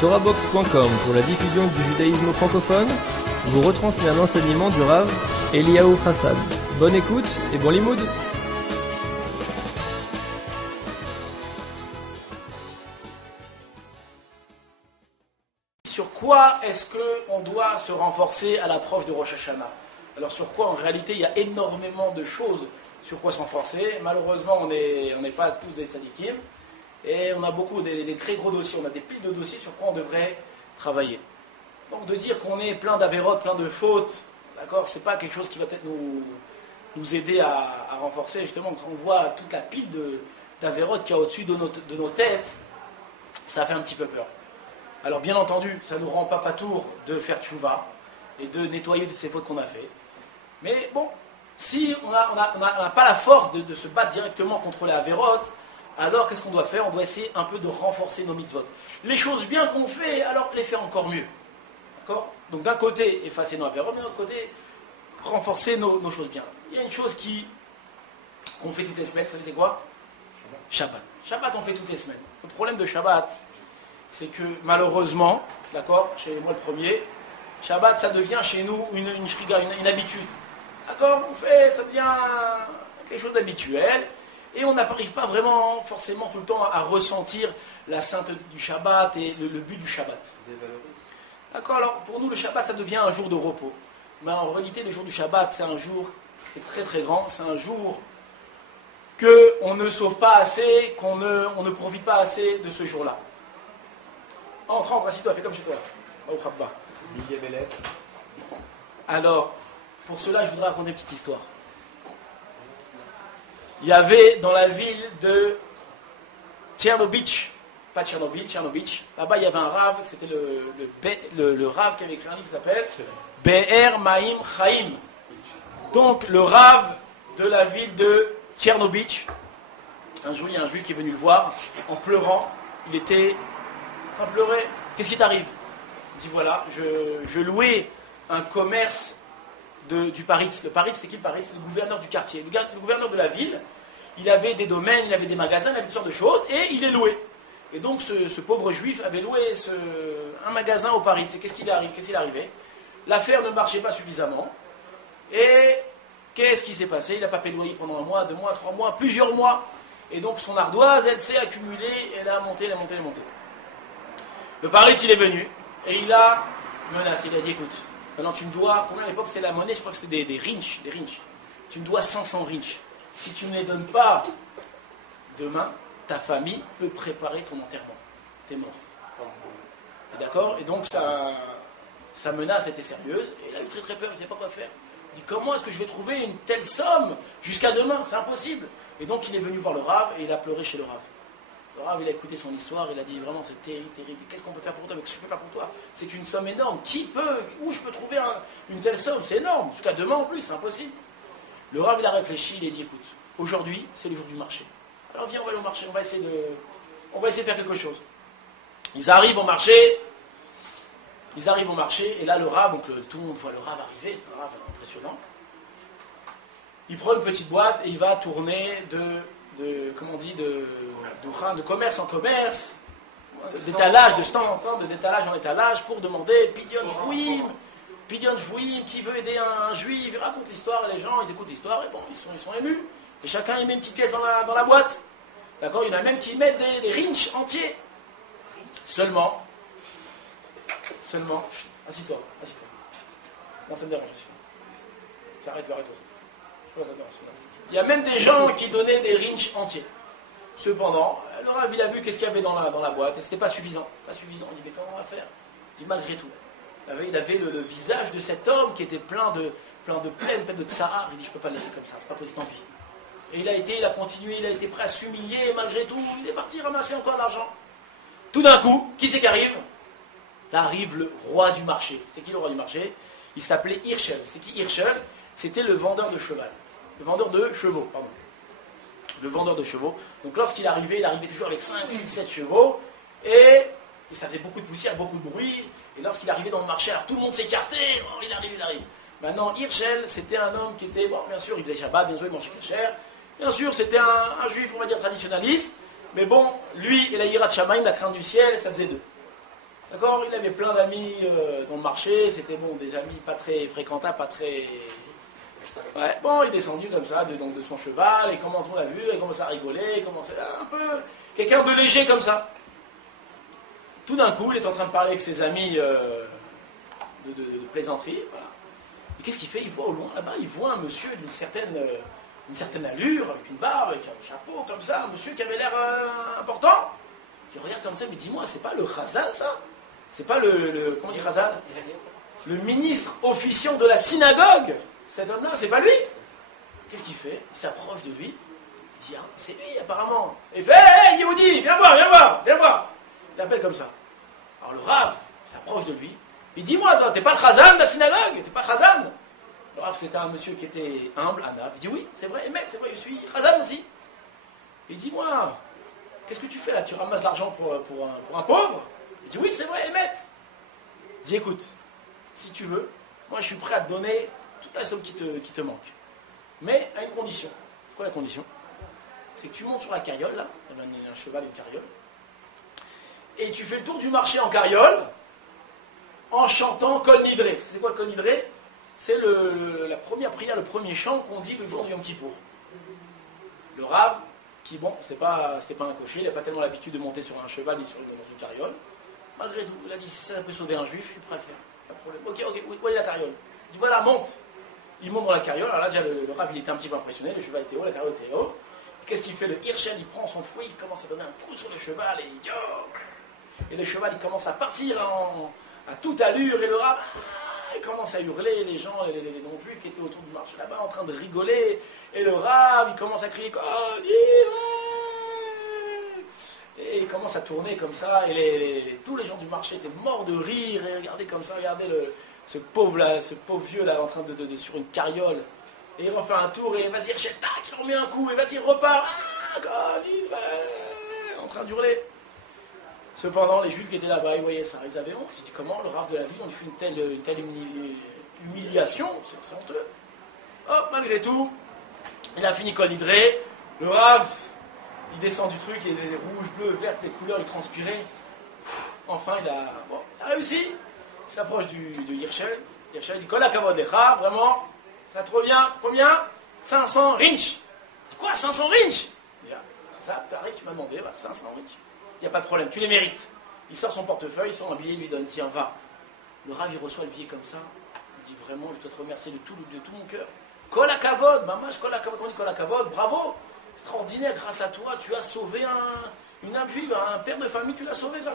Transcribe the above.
TorahBox.com pour la diffusion du judaïsme francophone vous retransmet un enseignement du Rav Eliyahu Hassan. Bonne écoute et bon limoud. Sur quoi est-ce qu'on doit se renforcer à l'approche de Rosh Hashanah? Alors sur quoi en réalité il y a énormément de choses sur quoi se renforcer. Malheureusement on n'est pas tous des tzadikim et on a beaucoup des très gros dossiers, on a des piles de dossiers sur quoi on devrait travailler. Donc de dire qu'on est plein d'avérotes, plein de fautes, d'accord, c'est pas quelque chose qui va peut-être nous aider à renforcer. Justement quand on voit toute la pile d'avérotes qu'il y a au-dessus de nos têtes, ça fait un petit peu peur. Alors bien entendu, ça ne nous rend pas patour de faire tchouva et de nettoyer toutes ces fautes qu'on a fait. Mais bon, si on n'a pas la force de se battre directement contre la avérote, alors qu'est-ce qu'on doit faire? On doit essayer un peu de renforcer nos mitzvot. Les choses bien qu'on fait, alors les faire encore mieux. D'accord? Donc d'un côté, effacer nos avérotes, mais de l'autre côté, renforcer nos choses bien. Il y a une chose qu'on fait toutes les semaines, vous savez c'est quoi? Shabbat. Shabbat on fait toutes les semaines. Le problème de Shabbat, c'est que malheureusement, d'accord, chez moi le premier, Shabbat ça devient chez nous une shriga, une habitude. D'accord, on fait, ça devient quelque chose d'habituel et on n'arrive pas vraiment forcément tout le temps à ressentir la sainteté du Shabbat et le but du Shabbat. D'accord, alors pour nous le Shabbat ça devient un jour de repos. Mais en réalité le jour du Shabbat c'est un jour qui est très très grand, c'est un jour qu'on ne sauve pas assez, on ne profite pas assez de ce jour-là. Entre, assis-toi, fais comme chez toi. Alors, pour cela, je voudrais raconter une petite histoire. Il y avait dans la ville de Tchernobych, pas Tchernobyl, Tchernobych, là-bas il y avait un rave, c'était le rave qui avait écrit un livre qui s'appelle Be'er Maim Chaim. Donc, le rave de la ville de Tchernobych, un jour il y a un juif qui est venu le voir en pleurant, il était... sans pleurer, qu'est-ce qui t'arrive? Il dit voilà, je louais un commerce du Paritz. Le Paritz, c'était qui le Paritz? C'est le gouverneur du quartier. Le gouverneur de la ville, il avait des domaines, il avait des magasins, il avait toutes sortes de choses, et il les louait. Et donc ce pauvre juif avait loué un magasin au Paritz. Et qu'est-ce qui est arrivé? L'affaire ne marchait pas suffisamment. Et qu'est-ce qui s'est passé? Il n'a pas payé le loyer pendant 1 mois, 2 mois, 3 mois, plusieurs mois. Et donc son ardoise, elle s'est accumulée, elle a monté. Le Paritz, il est venu et il a menacé. Il a dit écoute, maintenant tu me dois, combien à l'époque c'était la monnaie? Je crois que c'était des rinch. Tu me dois 500 rinch. Si tu ne me les donnes pas demain, ta famille peut préparer ton enterrement. T'es mort. D'accord? Et donc sa menace était sérieuse et il a eu très très peur, il ne savait pas quoi faire. Il dit comment est-ce que je vais trouver une telle somme jusqu'à demain? C'est impossible. Et donc il est venu voir le Rav et il a pleuré chez le Rav. Le Rav, il a écouté son histoire, il a dit vraiment c'est terrible. Qu'est-ce qu'on peut faire pour toi? Mais qu'est-ce que je peux faire pour toi? C'est une somme énorme. Où je peux trouver une telle somme? C'est énorme. Jusqu'à demain en plus, c'est impossible. Le Rav, il a réfléchi, il a dit écoute, aujourd'hui, c'est le jour du marché. Alors viens, on va aller au marché, on va essayer de faire quelque chose. Ils arrivent au marché, et là le Rav, donc tout le monde voit le Rav arriver, c'est un Rav impressionnant. Il prend une petite boîte et il va tourner de commerce en commerce, d'étalage, de stand en stand, d'étalage en étalage, pour demander Pidyon Jouim, qui veut aider un juif. Il raconte l'histoire et les gens, ils écoutent l'histoire et bon, ils sont émus. Et chacun il met une petite pièce dans la boîte. D'accord? Il y en a même qui mettent des rinch entiers. Seulement, assis-toi. Non, ça me dérange, assis-toi. Arrête. Il y a même des gens qui donnaient des rinch entiers. Cependant, le Rav, il a vu qu'est-ce qu'il y avait dans la boîte, et c'était pas suffisant. Il dit, mais comment on va faire? Il dit, malgré tout. Il avait le visage de cet homme qui était plein de peine de tsahar. Il dit, je peux pas le laisser comme ça, c'est pas possible, tant pis. Et il a continué, il a été prêt à s'humilier, et malgré tout, il est parti ramasser encore de l'argent. Tout d'un coup, qui c'est qui arrive? Là arrive le roi du marché. C'était qui le roi du marché? Il s'appelait Hirschel. C'est qui Hirschel? C'était le vendeur de cheval. Le vendeur de chevaux, pardon. Le vendeur de chevaux. Donc lorsqu'il arrivait, il arrivait toujours avec 5, 6, 7 chevaux. Et ça faisait beaucoup de poussière, beaucoup de bruit. Et lorsqu'il arrivait dans le marché, alors tout le monde s'écartait. Oh, il arrive. Maintenant, Hirschel, c'était un homme qui était, bon, bien sûr, il faisait Shabbat, bien sûr, il mangeait kasher. Bien sûr, c'était un juif, on va dire, traditionnaliste. Mais bon, lui, il a Yirat Shamayim, la crainte du ciel, ça faisait 2. D'accord, il avait plein d'amis dans le marché, c'était bon, des amis pas très fréquentables, pas très... Ouais, bon, il est descendu comme ça donc de son cheval, et comment on l'a vu, il commence à rigoler, il commence à un peu... Quelqu'un de léger comme ça. Tout d'un coup, il est en train de parler avec ses amis de plaisanterie, voilà. Et qu'est-ce qu'il fait? Il voit au loin, là-bas, il voit un monsieur d'une certaine allure, avec une barbe, avec un chapeau comme ça, un monsieur qui avait l'air important. Il regarde comme ça, mais dis-moi, c'est pas le Chazal, ça? C'est pas comment on dit Chazal? Le ministre officiant de la synagogue. Cet homme-là, c'est pas lui. Qu'est-ce qu'il fait? Il s'approche de lui. Il dit, ah, c'est lui, apparemment. Et il fait, hé, Yehudi, viens voir, viens voir, viens voir. Il l'appelle comme ça. Alors le Rav s'approche de lui. Il dit, dis-moi, toi, t'es pas le Chazan de la synagogue? T'es pas Chazan? Le Rav, c'était un monsieur qui était humble, Anna. Il dit, oui, c'est vrai, Emet, c'est vrai, je suis Chazan aussi. Il dit, moi, qu'est-ce que tu fais là? Tu ramasses l'argent pour un pauvre? Il dit, oui, c'est vrai, Emet. Il dit, écoute, si tu veux, moi je suis prêt à te donner toute la somme qui te manque. Mais à une condition. C'est quoi la condition? C'est que tu montes sur la carriole, là, il y a un cheval et une carriole, et tu fais le tour du marché en carriole, en chantant Kol Nidré. C'est quoi le Kol Nidré? C'est la première prière, le premier chant qu'on dit le jour du Yom Kippour. Le Rav, qui, bon, c'était pas un cocher, il n'a pas tellement l'habitude de monter sur un cheval ni dans une carriole. Malgré tout, il a dit, si ça peut sauver un juif, je suis prêt à le faire. Pas de problème. Ok, où est la carriole? Il dit, voilà, monte. Il monte dans la carriole. Alors là, déjà, le Rav, il était un petit peu impressionné. Le cheval était haut, la carriole était haut. Qu'est-ce qu'il fait? Le Hirschel, il prend son fouet, il commence à donner un coup sur le cheval et il dit, oh. Et le cheval, il commence à partir à toute allure. Et le Rav, il commence à hurler. Les gens, les non-juifs qui étaient autour du marché là-bas, en train de rigoler. Et le Rav, il commence à crier, oh, et il commence à tourner comme ça, et tous les gens du marché étaient morts de rire, et regardez comme ça, regardez ce pauvre vieux là en train de sur une carriole, et il refait un tour, et vas-y, tac, il remet un coup, et vas-y, repart, en train d'hurler. Cependant, les juifs qui étaient là-bas, ils voyaient ça, ils avaient honte, ils disaient, comment le Rav de la ville, on lui fait une telle humiliation, c'est honteux. Hop, malgré tout, il a fini Kol Nidré, le Rav, il descend du truc, il y a des rouges, bleus, verts, les couleurs, il transpirait. Enfin, il a réussi. Il s'approche de Hirschel. Hirschel dit, Kol hakavod lecha, vraiment, ça te revient, combien? 500 rinch. Il dit, quoi, 500 rinch? C'est ça, t'arrives, tu m'as demandé, 500 rinch. Il n'y a pas de problème, tu les mérites. Il sort son portefeuille, il sort un billet, il lui donne, tiens, va. Le Rav, il reçoit le billet comme ça. Il dit, vraiment, je dois te remercier de tout mon cœur. Kol hakavod, mamash, Kol hakavod, on dit Kol hakavod, bravo. Extraordinaire, grâce à toi, tu as sauvé une âme juive, un père de famille, tu l'as sauvé grâce